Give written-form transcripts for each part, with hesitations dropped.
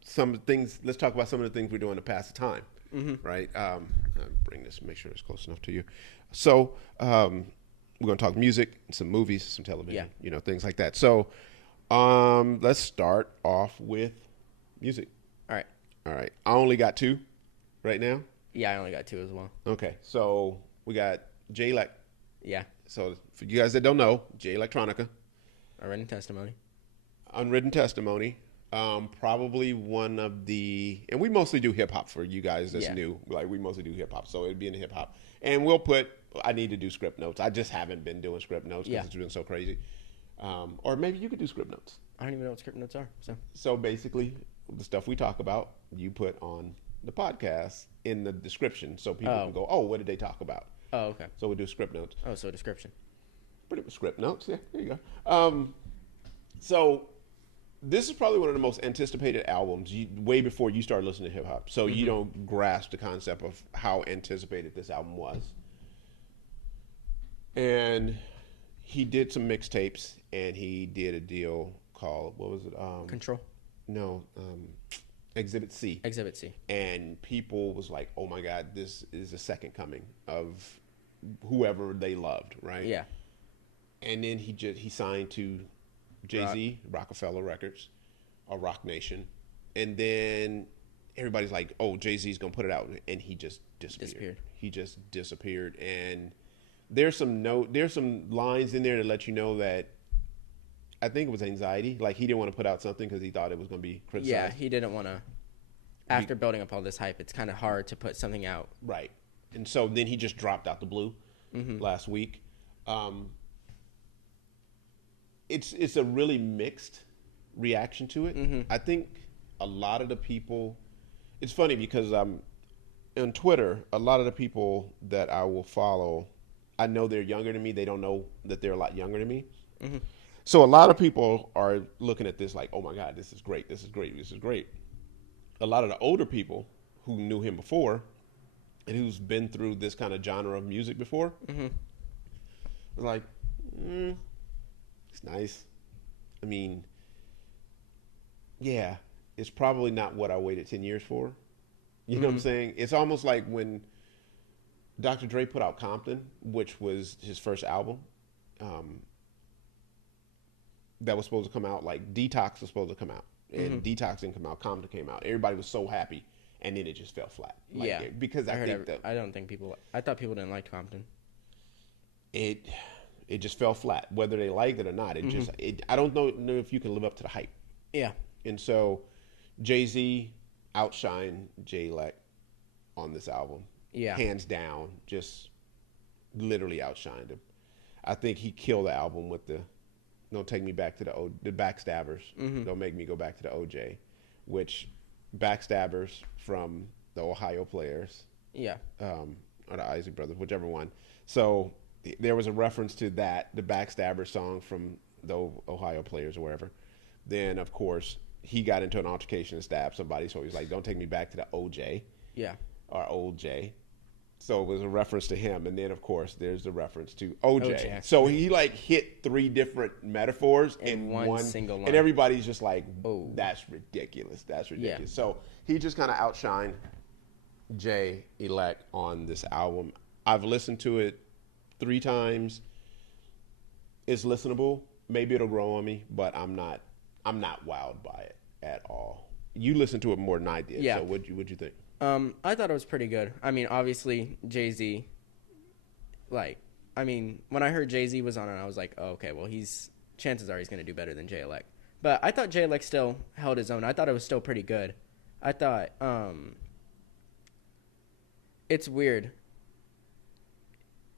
some things. Let's talk about some of the things we're doing to pass the time, Mm-hmm. right? I'll bring this, make sure it's close enough to you. So we're going to talk music, some movies, some television, things like that. So let's start off with music. All right. All right. I only got two right now. Yeah, I only got two as well. Okay. So we got J Elec. Yeah. So for you guys that don't know, J Electronica. Unwritten testimony. Unwritten testimony. Probably one of the, and we mostly do hip hop for you guys that's new. Like we mostly do hip hop, so it'd be in hip hop. And we'll put. I need to do script notes. I just haven't been doing script notes because it's been so crazy. Or maybe you could do script notes. I don't even know what script notes are. So basically, the stuff we talk about, you put on the podcast in the description, so people can go, "Oh, what did they talk about?" Oh, okay. So we do script notes. Oh, so description. Pretty much script notes. Yeah, there you go. So this is probably one of the most anticipated albums way before you started listening to hip hop. So you don't grasp the concept of how anticipated this album was. And he did some mixtapes, and he did a deal called, what was it? Control. No, Exhibit C. Exhibit C. And people was like, "Oh my God, this is the second coming of whoever they loved," right? Yeah. And then he signed to Jay-Z, Rockefeller Records, or Rock Nation, and then everybody's like, "Oh, Jay-Z's gonna put it out," and he just disappeared. He just disappeared, and there's some lines in there to let you know that I think it was anxiety. Like he didn't want to put out something because he thought it was going to be criticized. Yeah, he didn't want to. After building up all this hype, it's kind of hard to put something out. Right. And so then he just dropped out the blue last week. It's a really mixed reaction to it. I think a lot of the people, it's funny because on Twitter, a lot of the people that I will follow, I know they're younger than me. They don't know that they're a lot younger than me. So a lot of people are looking at this like, "Oh my God, this is great. This is great. This is great." A lot of the older people who knew him before and who's been through this kind of genre of music before were like, it's nice. I mean, yeah, it's probably not what I waited 10 years for. You know what I'm saying? It's almost like when Dr. Dre put out Compton, which was his first album, that was supposed to come out, like Detox was supposed to come out. And Detox didn't come out, Compton came out. Everybody was so happy, and then it just fell flat. Like, because I thought people didn't like Compton. It just fell flat, whether they liked it or not. I don't know if you can live up to the hype. Yeah. And so Jay-Z outshined J Elec on this album. Yeah. Hands down, just literally outshined him. I think he killed the album with the "Don't Take Me Back to the Backstabbers." Don't make me go back to the OJ, which Backstabbers from the Ohio Players. Yeah. Or the Isaac Brothers, whichever one. So there was a reference to that, the Backstabber song from the Ohio Players or wherever. Then, of course, he got into an altercation and stabbed somebody. So he's like, "Don't take me back to the OJ." Yeah. Or Old J. So it was a reference to him. And then, of course, there's the reference to OJ. So he like hit three different metaphors in one single line. And everybody's just like, "Oh, that's ridiculous. That's ridiculous." Yeah. So he just kind of outshined J Elec on this album. I've listened to it 3 times. It's listenable. Maybe it'll grow on me, but I'm not wowed by it at all. You listened to it more than I did. Yeah. So what'd you think? I thought it was pretty good. I mean, obviously Jay-Z, when I heard Jay-Z was on it, I was like, oh, okay, well, chances are he's going to do better than J Elec. But I thought J Elec still held his own. I thought it was still pretty good. I thought, it's weird.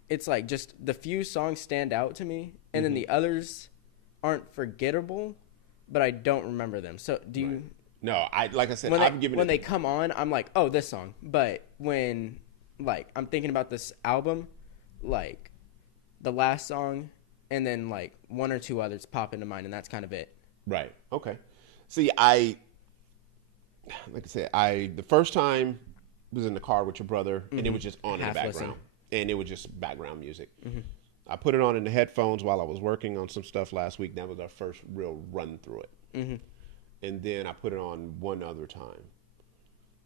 It's like just the few songs stand out to me, and then the others aren't forgettable, but I don't remember them. So do you... No, like I said, when they come on, I'm like, oh, this song. But when, I'm thinking about this album, the last song, and then, one or two others pop into mind, and that's kind of it. Right. Okay. See, the first time was in the car with your brother, and it was just on in the background. And it was just background music. I put it on in the headphones while I was working on some stuff last week. That was our first real run through it. and then I put it on one other time.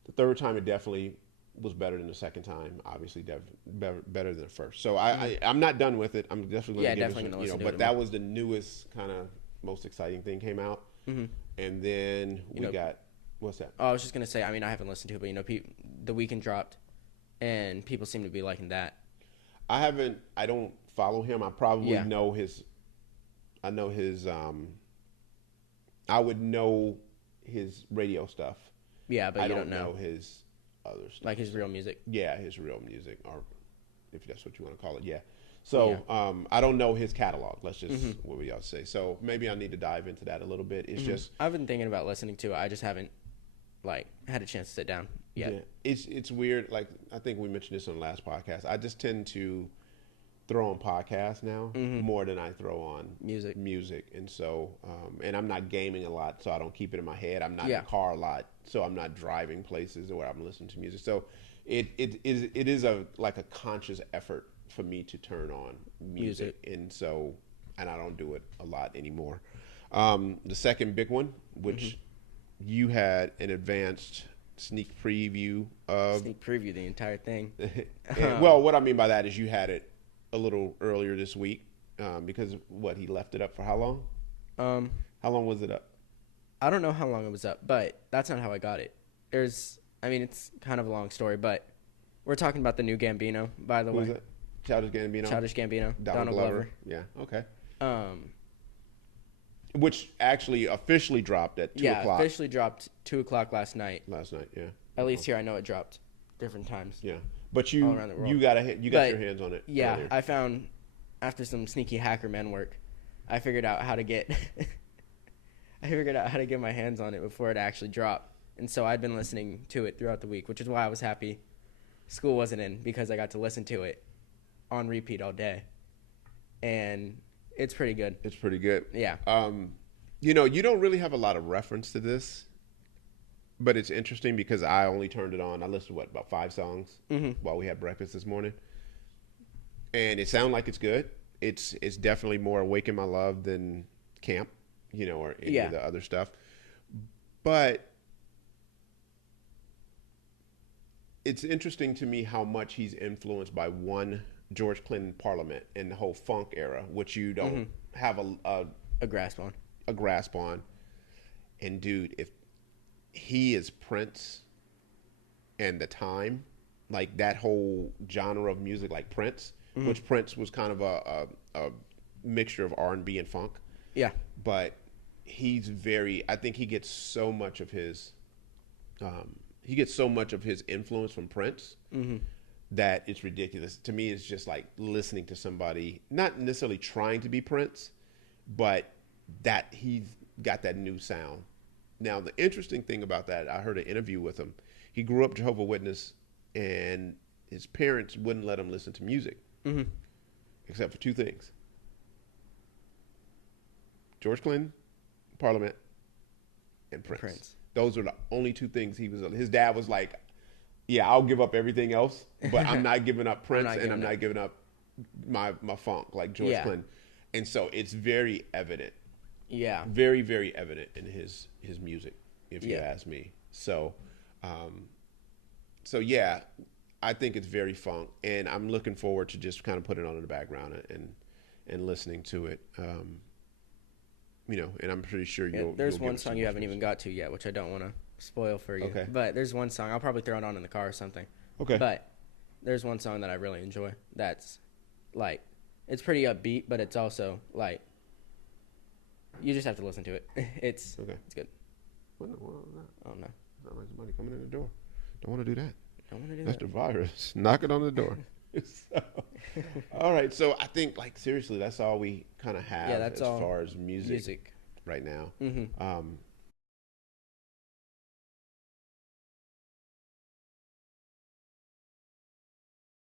The third time, it definitely was better than the second time. Obviously, better than the first. So I'm not done with it. I'm definitely going to give it. But that was the newest kind of most exciting thing came out, and then we got what's that? Oh, I was just going to say. I mean, I haven't listened to it, but The Weeknd dropped, and people seem to be liking that. I haven't. I don't follow him. I probably know his. I know his. I would know his radio stuff. Yeah, but I you don't know his other stuff. Like his real music. Yeah, his real music, or if that's what you want to call it. Yeah. So I don't know his catalog. Let's just what we all say. So maybe I need to dive into that a little bit. It's just I've been thinking about listening to it. I just haven't had a chance to sit down yet. Yeah, it's weird. Like I think we mentioned this on the last podcast. I just tend to throw on podcasts now more than I throw on music, and so and I'm not gaming a lot, so I don't keep it in my head. I'm not in the car a lot, so I'm not driving places where I'm listening to music. So it is a conscious effort for me to turn on music. And I don't do it a lot anymore. The second big one, which you had an advanced sneak preview of. Sneak preview the entire thing. Well, what I mean by that is you had it a little earlier this week because he left it up for how long? How long was it up? I don't know how long it was up, but that's not how I got it. It's kind of a long story, but we're talking about the new Gambino, by the way. Who's it? Childish Gambino. Childish Gambino. Donald Glover. Yeah. Okay. Which actually officially dropped at 2 o'clock. Yeah, officially dropped 2 o'clock last night. Yeah. At least here, I know it dropped different times. Yeah, but you got your hands on it. Yeah, earlier. I found after some sneaky hacker man work, I figured out how to get my hands on it before it actually dropped. And so I'd been listening to it throughout the week, which is why I was happy school wasn't in, because I got to listen to it on repeat all day. And it's pretty good. It's pretty good. Yeah. You don't really have a lot of reference to this, but it's interesting because I only turned it on. I listened to about 5 songs while we had breakfast this morning, and it sounded like it's good. It's definitely more "Awaken My Love" than "Camp," or any of the other stuff. But it's interesting to me how much he's influenced by George Clinton Parliament and the whole funk era, which you don't have a grasp on. And dude, if he is Prince and the time, like that whole genre of music, like Prince, which Prince was kind of a mixture of R&B and funk. Yeah. But I think he gets so much of his influence from Prince that it's ridiculous. To me, it's just like listening to somebody, not necessarily trying to be Prince, but that he's got that new sound. Now, the interesting thing about that, I heard an interview with him. He grew up Jehovah's Witness, and his parents wouldn't let him listen to music, except for 2 things. George Clinton, Parliament, and Prince. Those are the only 2 things his dad was like, yeah, I'll give up everything else, but I'm not giving up Prince, and I'm not giving up my funk like George Clinton. And so it's very evident. Yeah. Very, very evident in his music, if you ask me. So, yeah, I think it's very funk, and I'm looking forward to just kind of putting it on in the background and listening to it. And I'm pretty sure there's one song you haven't even got to yet, which I don't want to spoil for you. Okay. But there's one song. I'll probably throw it on in the car or something. Okay. But there's one song that I really enjoy. That's like, it's pretty upbeat, but it's also like, you just have to listen to it. It's good. What in the world is that? Oh no. Sounds like somebody coming in the door. Don't want to do that. Don't want to do That's that. the virus. Knock it on the door. All right. So I think, seriously, that's all we kind of have as far as music right now.